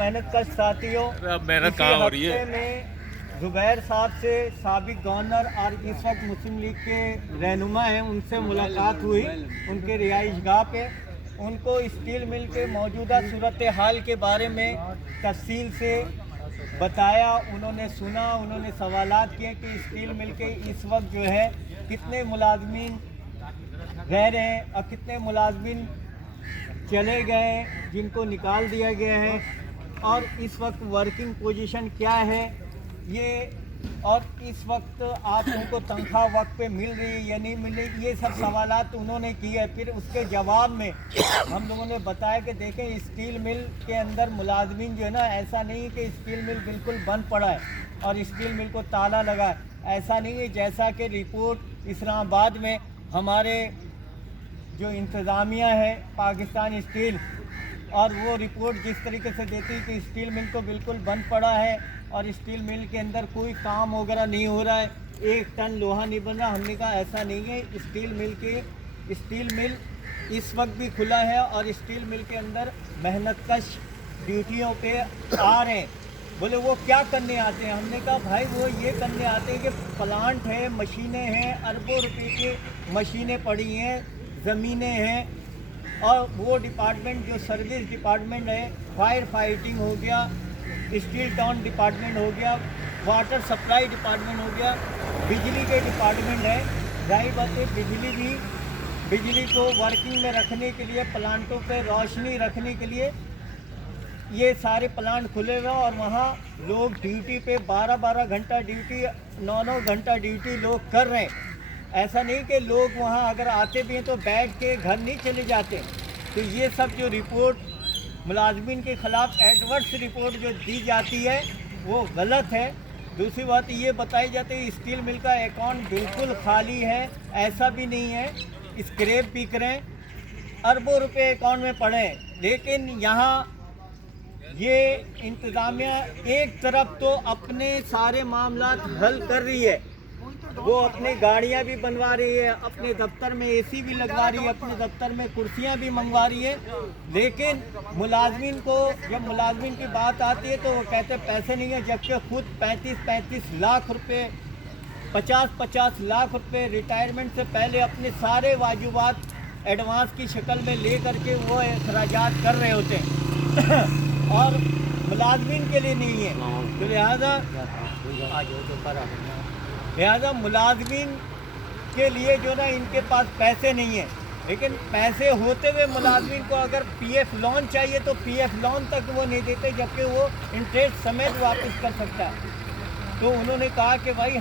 मेहनत कश साथियों, अब मेहनत इसी कहाँ हो रही है? हफ्ते में जुबैर साहब से, साबिक गवर्नर और इस वक्त मुस्लिम लीग के रहनुमा हैं, उनसे मुलाकात हुई उनके रिहाइशगाह पे। उनको स्टील मिल के मौजूदा सूरत हाल के बारे में तफसील से बताया। उन्होंने सुना, उन्होंने सवालात किए कि स्टील मिल के इस वक्त जो है कितने मुलाजमीन रह रहे हैं और कितने मुलाजमीन चले गए, जिनको निकाल दिया गया है, और इस वक्त वर्किंग पोजीशन क्या है ये, और इस वक्त आप उनको तनख्वाह वक्त पे मिल रही है या नहीं मिल रही, ये सब सवालात उन्होंने किए। फिर उसके जवाब में हम लोगों ने बताया कि देखें, स्टील मिल के अंदर मुलाजमीन जो है ना, ऐसा नहीं है कि स्टील मिल बिल्कुल बंद पड़ा है और स्टील मिल को ताला लगा है, ऐसा नहीं है। जैसा कि रिपोर्ट इस्लामाबाद में हमारे जो इंतज़ामिया है पाकिस्तान स्टील, और वो रिपोर्ट जिस तरीके से देती है कि स्टील मिल तो बिल्कुल बंद पड़ा है और स्टील मिल के अंदर कोई काम वगैरह नहीं हो रहा है, 1 टन लोहा नहीं बन रहा, हमने कहा ऐसा नहीं है। स्टील मिल इस वक्त भी खुला है और स्टील मिल के अंदर मेहनतकश ड्यूटियों पे आ रहे हैं। बोले वो क्या करने आते हैं? हमने कहा भाई वो ये करने आते हैं कि प्लांट है, मशीनें हैं, अरबों रुपए की मशीनें पड़ी हैं, ज़मीनें हैं, और वो डिपार्टमेंट जो सर्विस डिपार्टमेंट है, फायर फाइटिंग हो गया, स्टील टाउन डिपार्टमेंट हो गया, वाटर सप्लाई डिपार्टमेंट हो गया, बिजली के डिपार्टमेंट है। जाहिर बात है बिजली को वर्किंग में रखने के लिए, प्लांटों पे रोशनी रखने के लिए ये सारे प्लांट खुले हुए, और वहाँ लोग ड्यूटी पे 12-12 घंटा ड्यूटी, 9-9 घंटा ड्यूटी लोग कर रहे हैं। ऐसा नहीं कि लोग वहाँ अगर आते भी हैं तो बैठ के घर नहीं चले जाते। तो ये सब जो रिपोर्ट मुलाजमीन के ख़िलाफ़ एडवर्स रिपोर्ट जो दी जाती है वो गलत है। दूसरी बात ये बताई जाती है स्टील मिल का अकाउंट बिल्कुल खाली है, ऐसा भी नहीं है। स्क्रैप बिक रहे हैं, अरबों रुपए अकाउंट में पड़े हैं, लेकिन यहाँ ये इंतज़ामिया एक तरफ तो अपने सारे मामलात हल कर रही है, वो अपनी गाड़ियाँ भी बनवा रही है, अपने दफ्तर में एसी भी लगवा रही है, अपने दफ्तर में कुर्सियाँ भी मंगवा रही है, लेकिन मुलाजमीन को जब मुलाजमीन की बात आती है तो वो कहते हैं पैसे नहीं है, जबकि खुद 35-35 लाख रुपए, 50-50 लाख रुपए रिटायरमेंट से पहले अपने सारे वाजिबात एडवांस की शक्ल में ले करके वो अखराजात कर रहे होते हैं और मुलाजमीन के लिए नहीं है। तो लिहाजा मुलाजमीन के लिए जो ना इनके पास पैसे नहीं है, लेकिन पैसे होते हुए मुलाजमीन को अगर पीएफ लोन चाहिए तो पीएफ लोन तक वो नहीं देते, जबकि वो इंटरेस्ट समेत वापस कर सकता है। तो उन्होंने कहा कि भाई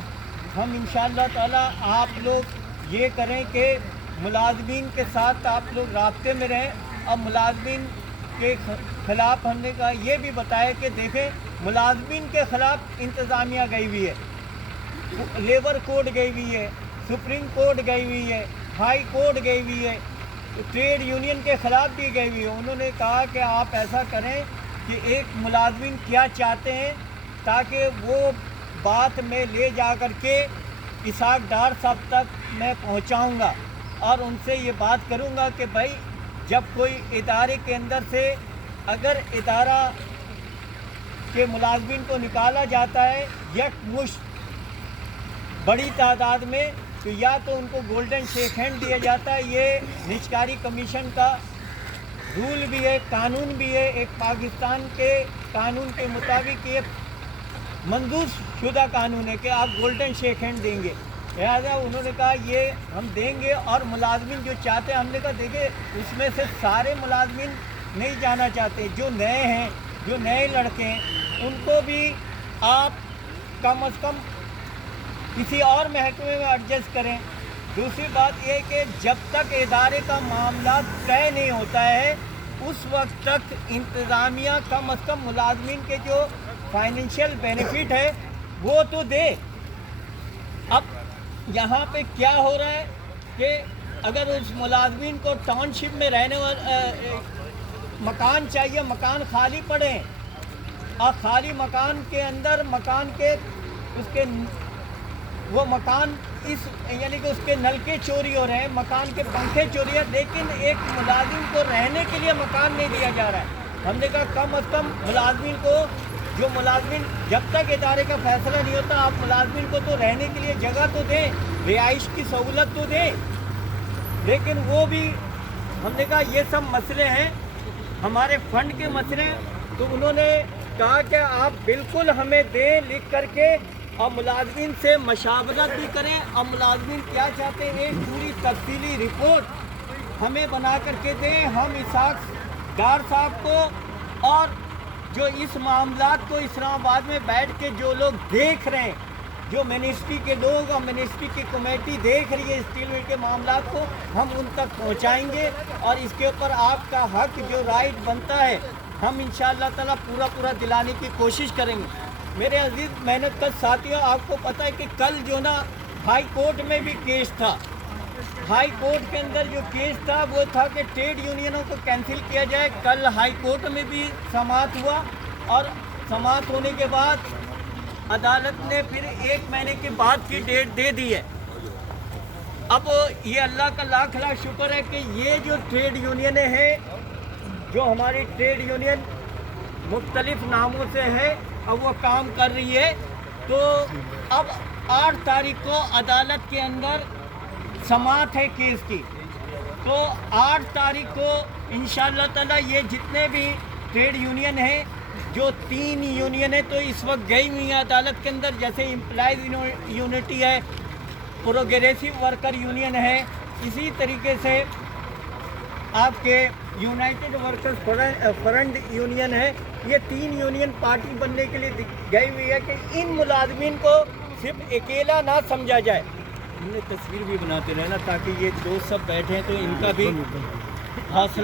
हम इंशाअल्लाह ताला आप लोग ये करें कि मुलाजमीन के साथ आप लोग राब्ते में रहें। और मुलाजमीन के ख़िलाफ़ हमने कहा ये भी बताया कि देखें मुलाजमीन के ख़िलाफ़ इंतज़ामिया गई हुई है, लेबर कोड गई हुई है, सुप्रीम कोर्ट गई हुई है, हाई कोर्ट गई हुई है, ट्रेड यूनियन के ख़िलाफ़ भी गई हुई है। उन्होंने कहा कि आप ऐसा करें कि एक मुलाजमीन क्या चाहते हैं, ताकि वो बात में ले जा कर के इसाक डार साहब तक मैं पहुंचाऊंगा और उनसे ये बात करूंगा कि भाई जब कोई इदारे के अंदर से अगर इदारा के मुलाजमीन को निकाला जाता है यकमुश्त बड़ी तादाद में, तो या तो उनको गोल्डन शेक हैंड दिया जाता है। ये निजकारी कमीशन का रूल भी है, कानून भी है, एक पाकिस्तान के कानून के मुताबिक ये मंजूर शुदा कानून है कि आप गोल्डन शेक हैंड देंगे। लिहाजा उन्होंने कहा ये हम देंगे, और मुलाजमीन जो चाहते हैं, हमने कहा देखिए उसमें से सारे मुलाजमीन नहीं जाना चाहते, जो नए हैं, जो नए लड़के हैं, उनको भी आप कम अज़ कम किसी और महकमे में एडजस्ट करें। दूसरी बात यह कि जब तक इदारे का मामला तय नहीं होता है उस वक्त तक इंतज़ामिया कम अज़ कम मुलाजमीन के जो फाइनेंशियल बेनिफिट है वो तो दे। अब यहाँ पे क्या हो रहा है कि अगर उस मुलाजमीन को टाउनशिप में रहने वाला मकान चाहिए, मकान खाली पड़े और खाली मकान के अंदर मकान के उसके वो मकान इस यानी कि उसके नलके चोरी हो रहे हैं, मकान के पंखे चोरी है, लेकिन एक मुलाजिम को रहने के लिए मकान नहीं दिया जा रहा है। हमने कहा कम अज़ कम मुलाजमिन को, जो मुलाजमिन जब तक इदारे का फैसला नहीं होता, आप मुलाजमिन को तो रहने के लिए जगह तो दें, रिहाइश की सहूलत तो दें। लेकिन वो भी हमने कहा ये सब मसले हैं, हमारे फंड के मसले हैं। तो उन्होंने कहा कि आप बिल्कुल हमें दें लिख करके, और मुलाजमिन से मशावरत भी करें, और मुलाजमिन क्या चाहते हैं एक पूरी तफसीली रिपोर्ट हमें बना करके दें। हम इसहाक डार साहब को और जो इस मामलात को इस्लामाबाद में बैठ के जो लोग देख रहे हैं, जो मिनिस्ट्री के लोग और मिनिस्ट्री की कमेटी देख रही है स्टील मिल के मामलात को, हम उन तक पहुंचाएंगे। और इसके ऊपर आपका हक जो राइट बनता है, हम इंशाअल्लाह ताला पूरा दिलाने की कोशिश करेंगे। मेरे अजीज मेहनतकश साथियों, आपको पता है कि कल जो ना हाई कोर्ट में भी केस था। हाई कोर्ट के अंदर जो केस था वो था कि ट्रेड यूनियनों को कैंसिल किया जाए। कल हाई कोर्ट में भी समाअत हुआ, और समाअत होने के बाद अदालत ने फिर 1 महीने के बाद की डेट दे दी है। अब ये अल्लाह का लाख शुक्र है कि ये जो ट्रेड यूनियनें हैं, जो हमारी ट्रेड यूनियन मुख्तलिफ नामों से है, अब वो काम कर रही है। तो अब 8 तारीख को अदालत के अंदर समाअत है केस की। तो 8 तारीख को इंशाअल्लाह ताला ये जितने भी ट्रेड यूनियन हैं, जो 3 यूनियन है तो इस वक्त गई हुई हैं अदालत के अंदर, जैसे एम्प्लॉयज़ यूनिटी है, प्रोग्रेसिव वर्कर यूनियन है, इसी तरीके से आपके यूनाइटेड वर्कर्स फ्रंट यूनियन है। ये 3 यूनियन पार्टी बनने के लिए गई हुई है कि इन मुलाजमीन को सिर्फ अकेला ना समझा जाए। हमने तस्वीर भी बनाते रहे ना, ताकि ये दोस्त सब बैठे हैं तो इनका भी हौसला